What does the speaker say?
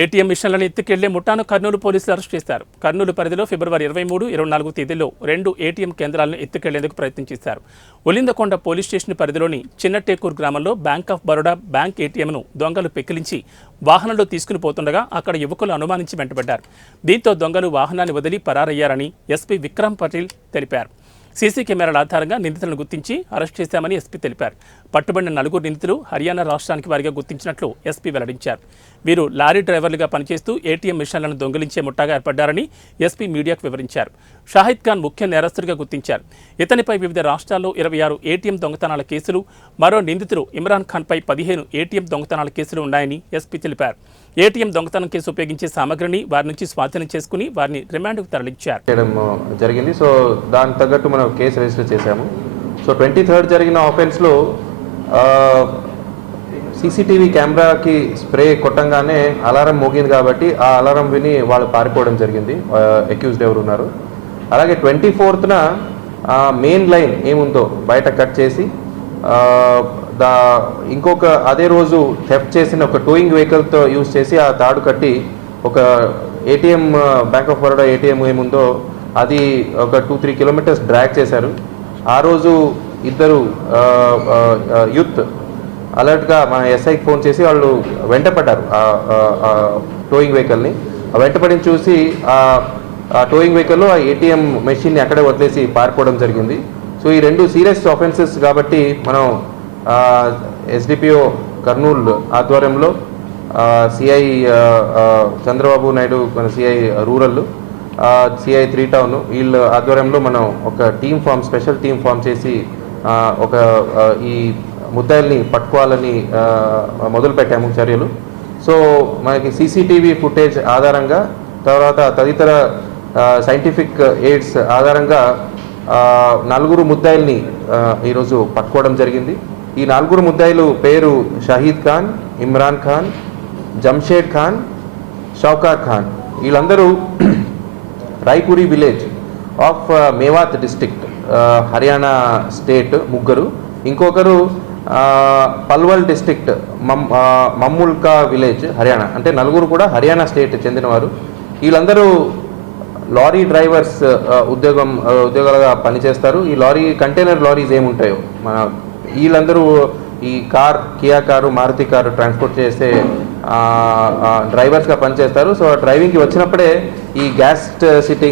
ATM మిషన్లను ఎత్తుకెళ్లే ముఠాను Kurnool పోలీసులు arrest చేశారు. కర్నూలు పరిధిలో ఫిబ్రవరి 23, 24 తేదీల్లో 2 ఏటీఎం కేంద్రాలను ఎత్తుకెళ్లేందుకు ప్రయత్నం చేశారు. ఒలిందకొండ పోలీస్ స్టేషన్ పరిధిలోని చిన్నటేకూరు గ్రామంలో బ్యాంక్ ఆఫ్ బరోడా బ్యాంక్ ఏటీఎంను దొంగలు పెకిలించి వాహనంలో తీసుకుని పోతుండగా అక్కడ యువకులు అనుమానించి వెంటబడ్డారు. దీంతో దొంగలు వాహనాన్ని వదిలి పరారయ్యారని ఎస్పీ విక్రమ్ పటేల్ తెలిపారు. సీసీ కెమెరాల ఆధారంగా నిందితులను గుర్తించి అరెస్ట్ చేశామని ఎస్పీ తెలిపారు. పట్టుబడిన 4 నిందితులు హర్యానా రాష్ట్రానికి వారిగా గుర్తించినట్లు ఎస్పీ వెల్లడించారు. వీరు లారీ డ్రైవర్లుగా పనిచేస్తూ ఏటీఎం మిషన్లను దొంగిలించే ముఠాగా ఏర్పడ్డారని ఎస్పీ మీడియాకు వివరించారు. షాహిద్ ఖాన్ ముఖ్య నేరస్తుడిగా గుర్తించారు. ఇతనిపై వివిధ రాష్ట్రాల్లో 26 ఏటీఎం దొంగతనాల కేసులు, మరో నిందితుడు ఇమ్రాన్ ఖాన్పై 15 ఏటీఎం దొంగతనాల కేసులు ఉన్నాయని ఎస్పీ తెలిపారు. ఏటీఎం దొంగతనం కేసు ఉపయోగించే సామగ్రిని వారి నుంచి స్వాధీనం చేసుకుని వారిని రిమాండ్కు తరలించారు. జరిగింది. సో దానికి తగ్గట్టు మనం కేసు రిజిస్టర్ చేశాము. సో 23rd జరిగిన ఆఫెన్స్లో సీసీటీవీ కెమెరాకి స్ప్రే కొట్టంగానే అలారం మోగింది కాబట్టి ఆ అలారం విని వాళ్ళు పారిపోవడం జరిగింది. అక్యూజ్డ్ ఎవరు ఉన్నారు. అలాగే 24th మెయిన్ లైన్ ఏముందో బయట కట్ చేసి ఇంకొక అదే రోజు థెఫ్ట్ చేసిన ఒక టోయింగ్ వెహికల్తో యూజ్ చేసి ఆ తాడు కట్టి ఒక ATM bank of Baroda ATM ఏముందో అది ఒక 2-3 కిలోమీటర్స్ డ్రాగ్ చేశారు. ఆ రోజు ఇద్దరు యూత్ అలర్ట్గా మన ఎస్ఐకి ఫోన్ చేసి వాళ్ళు వెంటపడ్డారు టోయింగ్ వెహికల్ని. వెంటపడిని చూసి ఆ టోయింగ్ వెహికల్లో ఆ ఏటీఎం మెషిన్ని అక్కడే వదిలేసి పారిపోవడం జరిగింది. సో ఈ 2 సీరియస్ ఆఫెన్సెస్ కాబట్టి మనం ఎస్డిపిఓ కర్నూలు ఆధ్వర్యంలో సిఐ చంద్రబాబు నాయుడు మన సిఐ రూరల్, సిఐ 3 టౌన్ వీళ్ళ ఆధ్వర్యంలో మనం ఒక స్పెషల్ టీమ్ ఫామ్ చేసి ఒక ఈ ముద్దాయిల్ని పట్టుకోవాలని మొదలుపెట్టాము చర్యలు. సో మనకి సీసీటీవీ ఫుటేజ్ ఆధారంగా తర్వాత తదితర సైంటిఫిక్ ఎయిడ్స్ ఆధారంగా 4 ముద్దాయిల్ని ఈరోజు పట్టుకోవడం జరిగింది. ఈ 4 ముద్దాయిలు పేరు షహీద్ ఖాన్, ఇమ్రాన్ ఖాన్, జంషేద్ ఖాన్, షౌకార్ ఖాన్. వీళ్ళందరూ Raipuri village of Mewat district Haryana state ముగ్గురు, ఇంకొకరు పల్వల్ డిస్ట్రిక్ట్ మమ్ముల్కా విలేజ్ హర్యానా. అంటే 4 కూడా హర్యానా స్టేట్ చెందినవారు. వీళ్ళందరూ లారీ డ్రైవర్స్ ఉద్యోగాలుగా పనిచేస్తారు. ఈ కంటైనర్ లారీస్ ఏముంటాయో వీళ్ళందరూ ఈ Kia car, Maruti car transport చేసే డ్రైవర్స్గా పనిచేస్తారు. సో డ్రైవింగ్కి వచ్చినప్పుడే ఈ గ్యాస్ సిటీ